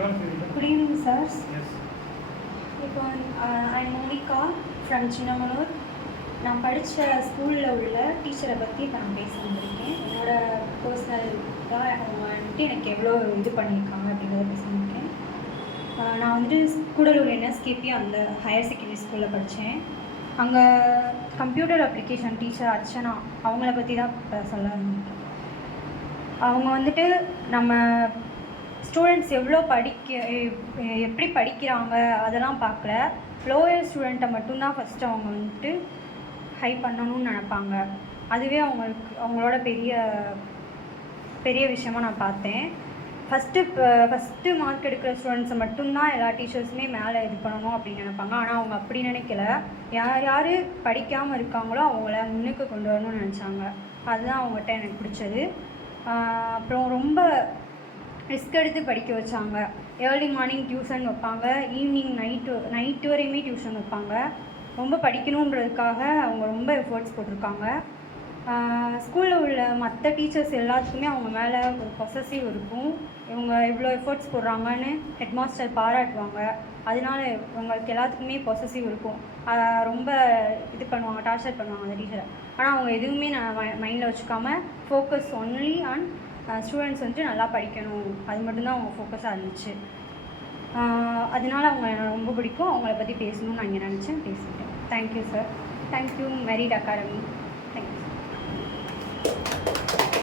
Good evening, sirs. Yes. இப்போ I am Monika from Chinnamanur. நான் படித்த ஸ்கூலில் உள்ள டீச்சரை பற்றி இப்போ நான் பேச வந்திருக்கேன். என்னோடய பர்சனலாக அவங்க வந்துட்டு எனக்கு எவ்வளோ இது பண்ணியிருக்காங்க அப்படிங்கிறத பேச வந்திருக்கேன். நான் வந்துட்டு கூடலூர் என்எஸ்கேபி அந்த ஹையர் செகண்டரி ஸ்கூலில் படித்தேன். அங்கே கம்ப்யூட்டர் அப்ளிகேஷன் டீச்சர் அர்ச்சனா அவங்கள பற்றி தான் இப்போ சொல்ல வந்திருக்கேன். அவங்க வந்துட்டு நம்ம ஸ்டூடெண்ட்ஸ் எப்படி படிக்கிறாங்க அதெல்லாம் பார்க்கல. லோயர் ஸ்டூடெண்ட்டை மட்டும்தான் ஃபஸ்ட்டு அவங்க வந்துட்டு ஹை பண்ணணும்னு நினப்பாங்க. அதுவே அவங்களோட பெரிய விஷயமாக நான் பார்த்தேன். ஃபஸ்ட்டு மார்க் எடுக்கிற ஸ்டூடெண்ட்ஸை மட்டும்தான் எல்லா டீச்சர்ஸுமே மேலே இது பண்ணணும் அப்படின்னு நினைப்பாங்க. ஆனால் அவங்க அப்படி நினைக்கல. யார் படிக்காமல் இருக்காங்களோ அவங்கள முன்னுக்கு கொண்டு வரணும்னு நினச்சாங்க. அதுதான் அவங்ககிட்ட எனக்கு பிடிச்சது. அப்புறம் ரொம்ப ரிஸ்க் எடுத்து படிக்க வச்சாங்க. ஏர்லி மார்னிங் டியூஷன் வைப்பாங்க, ஈவினிங் நைட்டு வரையுமே டியூஷன் வைப்பாங்க. ரொம்ப படிக்கணுன்றதுக்காக அவங்க ரொம்ப எஃபர்ட்ஸ் போட்டிருக்காங்க. ஸ்கூலில் உள்ள மற்ற டீச்சர்ஸ் எல்லாத்துக்குமே அவங்க மேலே ஒரு பொசசிவ் இருக்கும். இவங்க இவ்வளோ எஃபர்ட்ஸ் போடுறாங்கன்னு ஹெட்மாஸ்டர் பாராட்டுவாங்க. அதனால இவங்களுக்கு எல்லாத்துக்குமே பொசசிவ் இருக்கும். ரொம்ப இது பண்ணுவாங்க, டார்ச்சர் பண்ணுவாங்க அந்த டீச்சரை. ஆனால் அவங்க எதுவுமே நான் மைண்டில் வச்சுக்காம ஃபோக்கஸ் ஒன்லி ஆன் ஸ்டூடெண்ட்ஸ் வந்துட்டு நல்லா படிக்கணும், அது மட்டும்தான் அவங்க ஃபோக்கஸாக இருந்துச்சு. அதனால அவங்க எனக்கு ரொம்ப பிடிக்கும். அவங்கள பற்றி பேசணும்னு நான் இங்கே நினச்சேன், பேசிட்டேன். Thank you sir. Thank you merit academy.